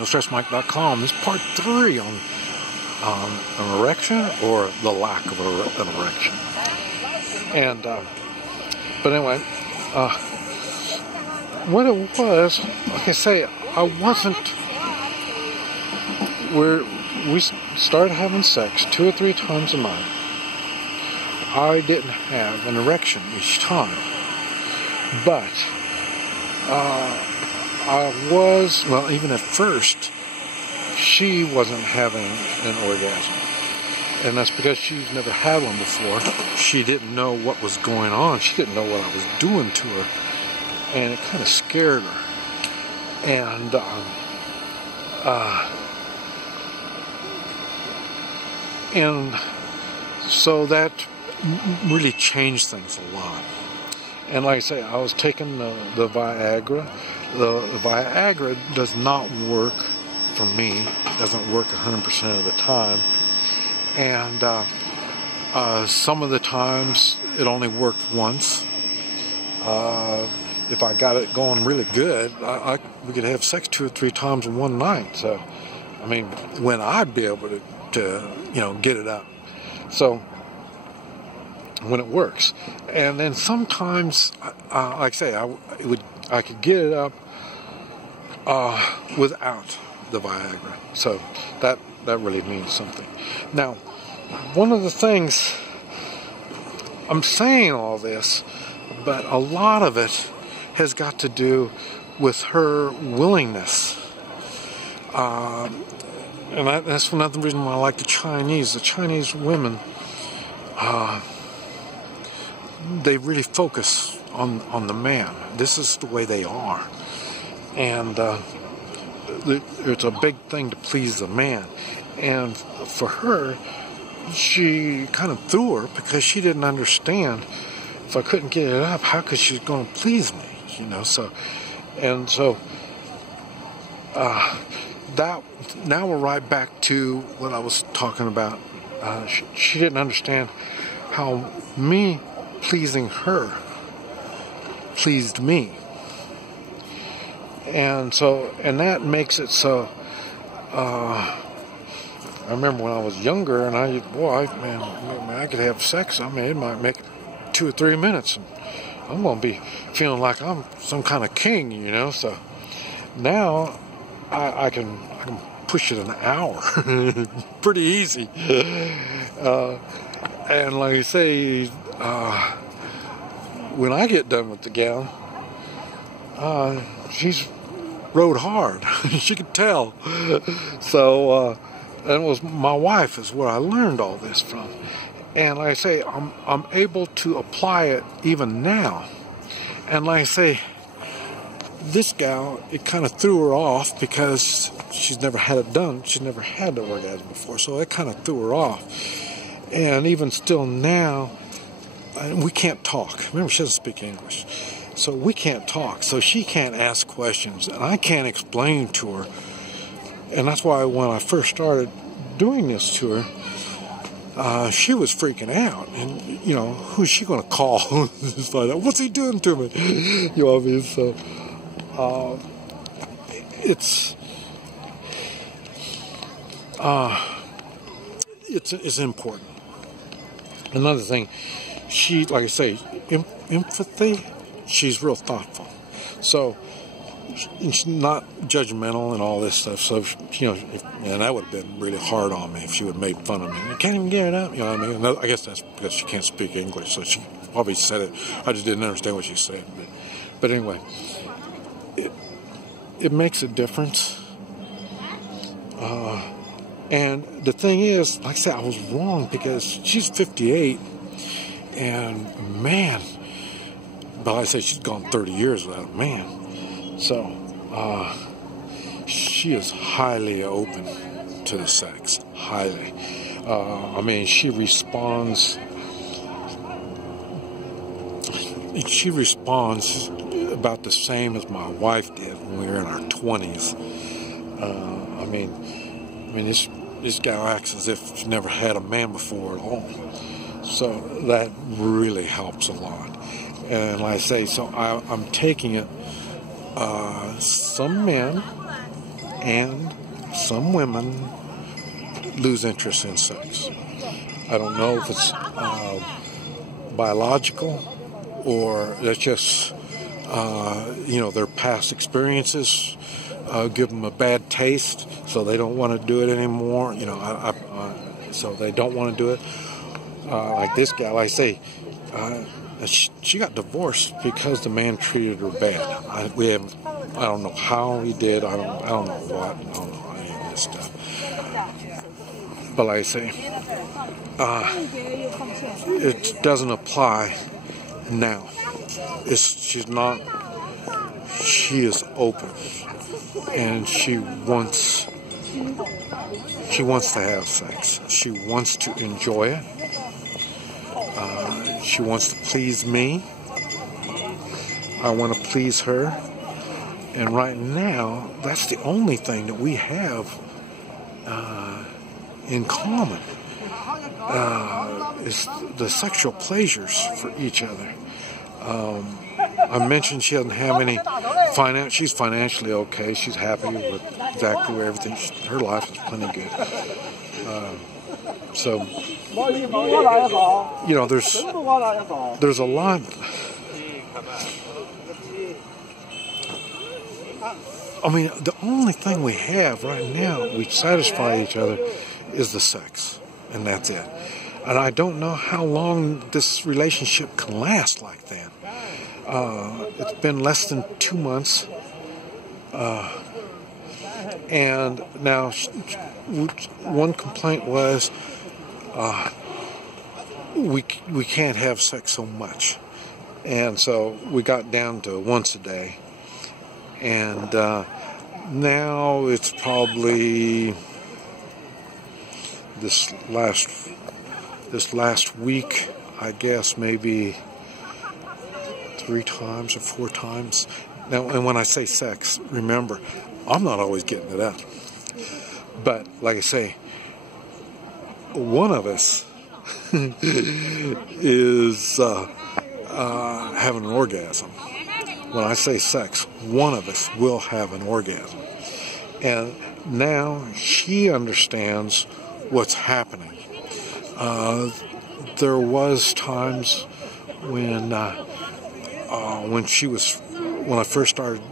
NoStressMike.com. This is part 3 on an erection or the lack of an erection. And but anyway, what it was, like I say, we started having sex 2 or 3 times a night. I didn't have an erection each time, but even at first, she wasn't having an orgasm. And that's because she's never had one before. She didn't know what was going on. She didn't know what I was doing to her. And it kind of scared her. And so that really changed things a lot. And like I say, I was taking the Viagra. The Viagra does not work for me. It doesn't work 100% of the time. And some of the times it only worked once. If I got it going really good, we could have sex 2 or 3 times in one night. So, I mean, when I'd be able to get it up. So, when it works. And then sometimes, like I say, I could get it up without the Viagra. So that really means something. Now, one of the things, I'm saying all this, but a lot of it has got to do with her willingness. And that's another reason why I like the Chinese. The Chinese women, they really focus on the man. This is the way they are. And it's a big thing to please the man. And for her, she kind of threw her because she didn't understand, if I couldn't get it up, how could she going to please me? So that, now we're right back to what I was talking about. She didn't understand how me pleasing her pleased me. And that makes it so, I remember when I was younger and I could have sex. I mean, it might make 2 or 3 minutes and I'm going to be feeling like I'm some kind of king, So now I can push it an hour pretty easy. And like I say, when I get done with the gal, she's rode hard. She could tell. So, and it was my wife is where I learned all this from. And like I say, I'm able to apply it even now. And like I say, this gal, it kind of threw her off because she's never had it done. She's never had the orgasm before, so it kind of threw her off. And even still now, we can't talk. Remember, she doesn't speak English. So we can't talk. So she can't ask questions, and I can't explain to her. And that's why when I first started doing this to her, she was freaking out. And, who's she going to call? Just find out, what's he doing to me? You know what I mean? So, it's important. Another thing, she, like I say, empathy, she's real thoughtful. So, she's not judgmental and all this stuff. So, and that would have been really hard on me if she would have made fun of me. You can't even get it up, you know what I mean? And I guess that's because she can't speak English, so she probably said it. I just didn't understand what she said. But anyway, it makes a difference. And the thing is, like I said, I was wrong because she's 58, and man, but like I said, she's gone 30 years without a man. So, she is highly open to the sex. Highly. I mean, she responds about the same as my wife did when we were in our 20s. I mean, this gal acts as if she's never had a man before at all. So that really helps a lot. And like I say, so I'm taking it. Some men and some women lose interest in sex. I don't know if it's biological or that's just, their past experiences give them a bad taste, so they don't want to do it anymore. So they don't want to do it. Like this gal, I say, she got divorced because the man treated her bad. I don't know how he did. I don't know what. I don't know any of this stuff. But like I say, it doesn't apply now. She is open, and she wants to have sex. She wants to enjoy it. She wants to please me. I want to please her. And right now, that's the only thing that we have in common. Is the sexual pleasures for each other. I mentioned she doesn't have any finance. She's financially okay. She's happy with exactly everything. Her life is plenty good. So, there's a lot. I mean, the only thing we have right now, we satisfy each other, is the sex, and that's it. And I don't know how long this relationship can last like that. It's been less than 2 months, and now one complaint was we can't have sex so much, and so we got down to once a day, and now it's probably this last week, I guess maybe 3 times or 4 times. Now, and when I say sex, remember, I'm not always getting it up. But, like I say, one of us is having an orgasm. When I say sex, one of us will have an orgasm. And now she understands what's happening. There was times when I first started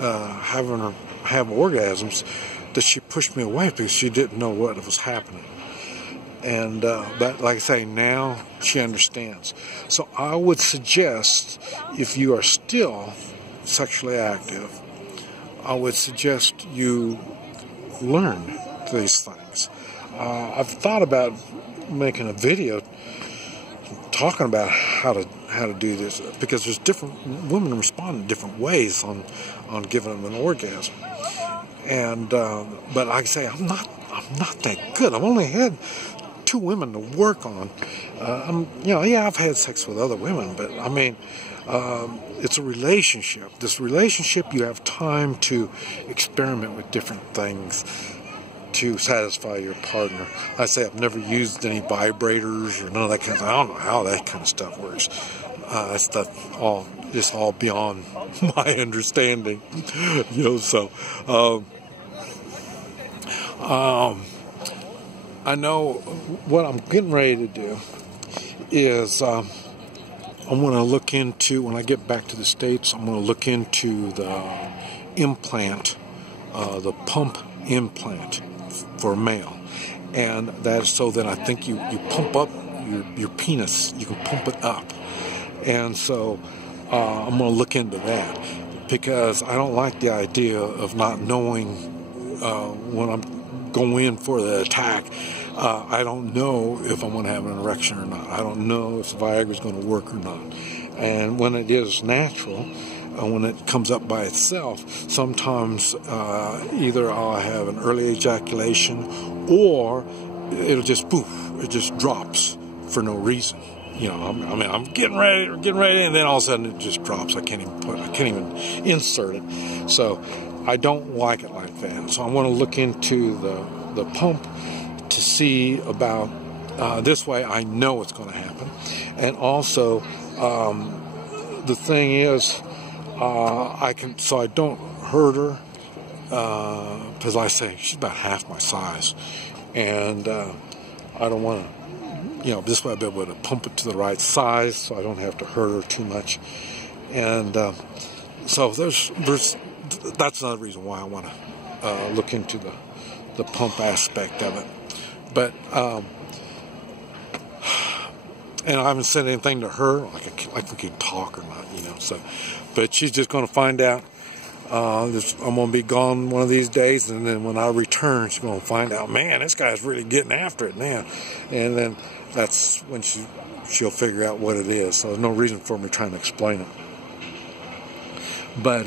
having her have orgasms, that she pushed me away because she didn't know what was happening. And but like I say, now she understands. So I would suggest, if you are still sexually active, I would suggest you learn these things. I've thought about making a video talking about how to do this, because there's different women respond in different ways on giving them an orgasm. And but like I say, I'm not that good. I've only had 2 women to work on. I've had sex with other women, but I mean, it's a relationship. This relationship, you have time to experiment with different things to satisfy your partner. I say I've never used any vibrators or none of that kind of stuff. I don't know how that kind of stuff works. That's just all beyond my understanding. So I know what I'm getting ready to do is I'm going to look into, when I get back to the States, I'm going to look into the implant, the pump implant for male. And that's so that I think you pump up your penis, you can pump it up. And so I'm going to look into that, because I don't like the idea of not knowing when I'm going in for the attack. I don't know if I'm going to have an erection or not. I don't know if Viagra is going to work or not. And when it is natural, when it comes up by itself, sometimes either I'll have an early ejaculation, or it'll just poof, it just drops for no reason. I'm getting ready, and then all of a sudden it just drops. I can't even insert it. So I don't like it like that. So I want to look into the pump to see about this way. I know what's going to happen. And also the thing is, I don't hurt her because I say she's about half my size, and I don't want to, this way I'll be able to pump it to the right size so I don't have to hurt her too much. And so that's another reason why I want to look into the pump aspect of it. But and I haven't said anything to her, like we can talk or not, So, but she's just going to find out. I'm going to be gone one of these days, and then when I return, she's going to find out, man, this guy's really getting after it now. And then that's when she'll figure out what it is. So there's no reason for me trying to explain it. But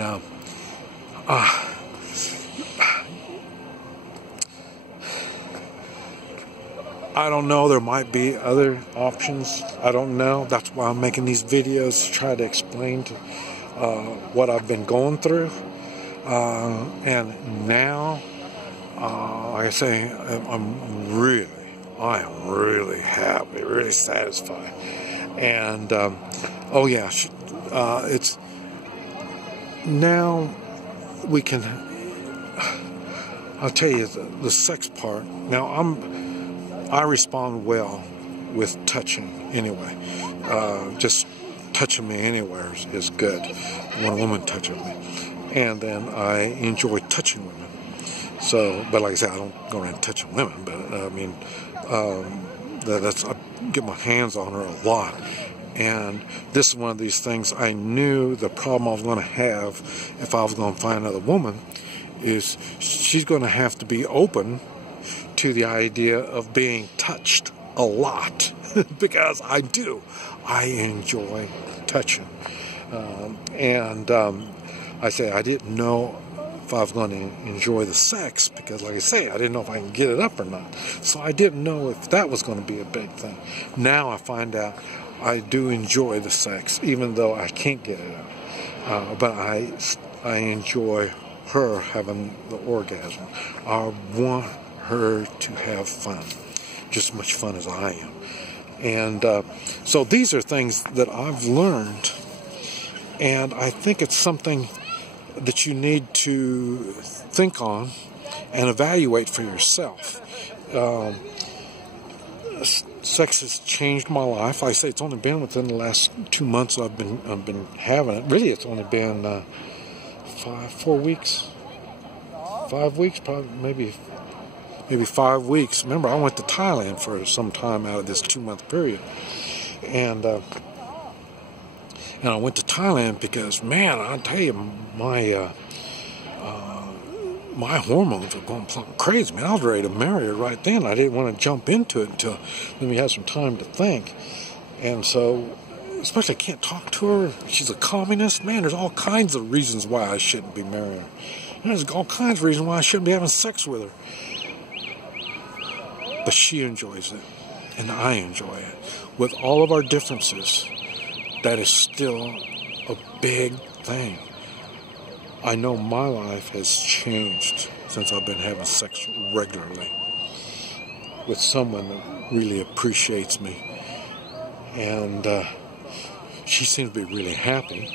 I don't know. There might be other options. I don't know. That's why I'm making these videos, to try to explain to what I've been going through. And now, like I say, I am really happy, really satisfied. And oh yeah, it's now we can. I'll tell you the sex part. Now I respond well with touching anyway. Just touching me anywhere is good when a woman touches me. And then I enjoy touching women. So, but like I said, I don't go around touching women, but I mean, I get my hands on her a lot. And this is one of these things I knew the problem I was going to have if I was going to find another woman is she's going to have to be open to the idea of being touched a lot because I enjoy touching. I say I didn't know if I was going to enjoy the sex because, like I say, I didn't know if I can get it up or not. So I didn't know if that was going to be a big thing. Now I find out I do enjoy the sex, even though I can't get it up. But I enjoy her having the orgasm. I want her to have fun, just as much fun as I am. And so these are things that I've learned, and I think it's something that you need to think on and evaluate for yourself. Sex has changed my life. I say it's only been within the last 2 months I've been having it. Really, it's only been 5 weeks, probably maybe 5 weeks. Remember, I went to Thailand for some time out of this 2-month period, and I went to Thailand because, man, I tell you, my hormones were going plumb crazy. Man, I was ready to marry her right then. I didn't want to jump into it until then we had some time to think. And so, especially I can't talk to her. She's a communist. Man, there's all kinds of reasons why I shouldn't be marrying her. There's all kinds of reasons why I shouldn't be having sex with her. But she enjoys it, and I enjoy it. With all of our differences, that is still a big thing. I know my life has changed since I've been having sex regularly with someone that really appreciates me. And she seems to be really happy.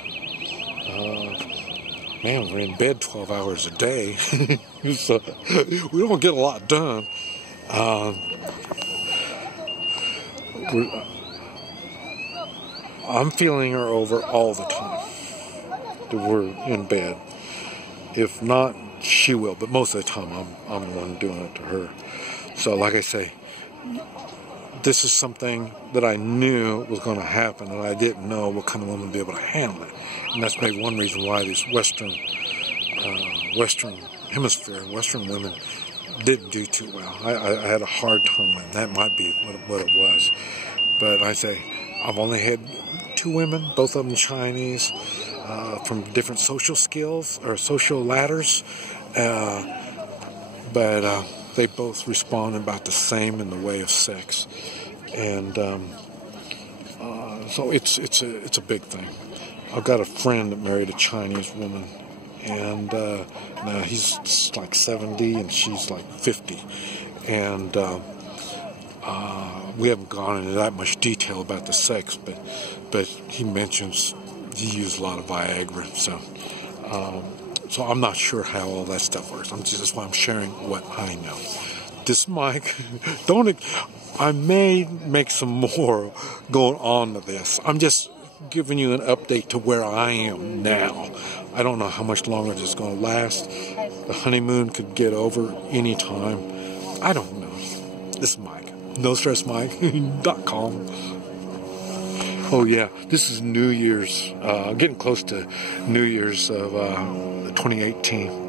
Man, we're in bed 12 hours a day, so we don't get a lot done. I'm feeling her over all the time that we're in bed. If not, she will, but most of the time I'm the one doing it to her. So like I say, this is something that I knew was going to happen, and I didn't know what kind of woman would be able to handle it. And that's maybe one reason why these Western Hemisphere, Western women didn't do too well. I had a hard time with it. That might be what it was. But I say, I've only had 2 women, both of them Chinese, from different social skills or social ladders. But they both respond about the same in the way of sex. And so it's a big thing. I've got a friend that married a Chinese woman, and now he's like 70 and she's like 50, and we haven't gone into that much detail about the sex, but he mentions he used a lot of Viagra, so So I'm not sure how all that stuff works. That's why I'm sharing what I know. This mic, I may make some more going on to this. I'm just giving you an update to where I am now. I don't know how much longer this is going to last. The honeymoon could get over anytime. I don't know. This is Mike. NoStressMike.com. Oh yeah, this is New Year's, getting close to New Year's of 2018.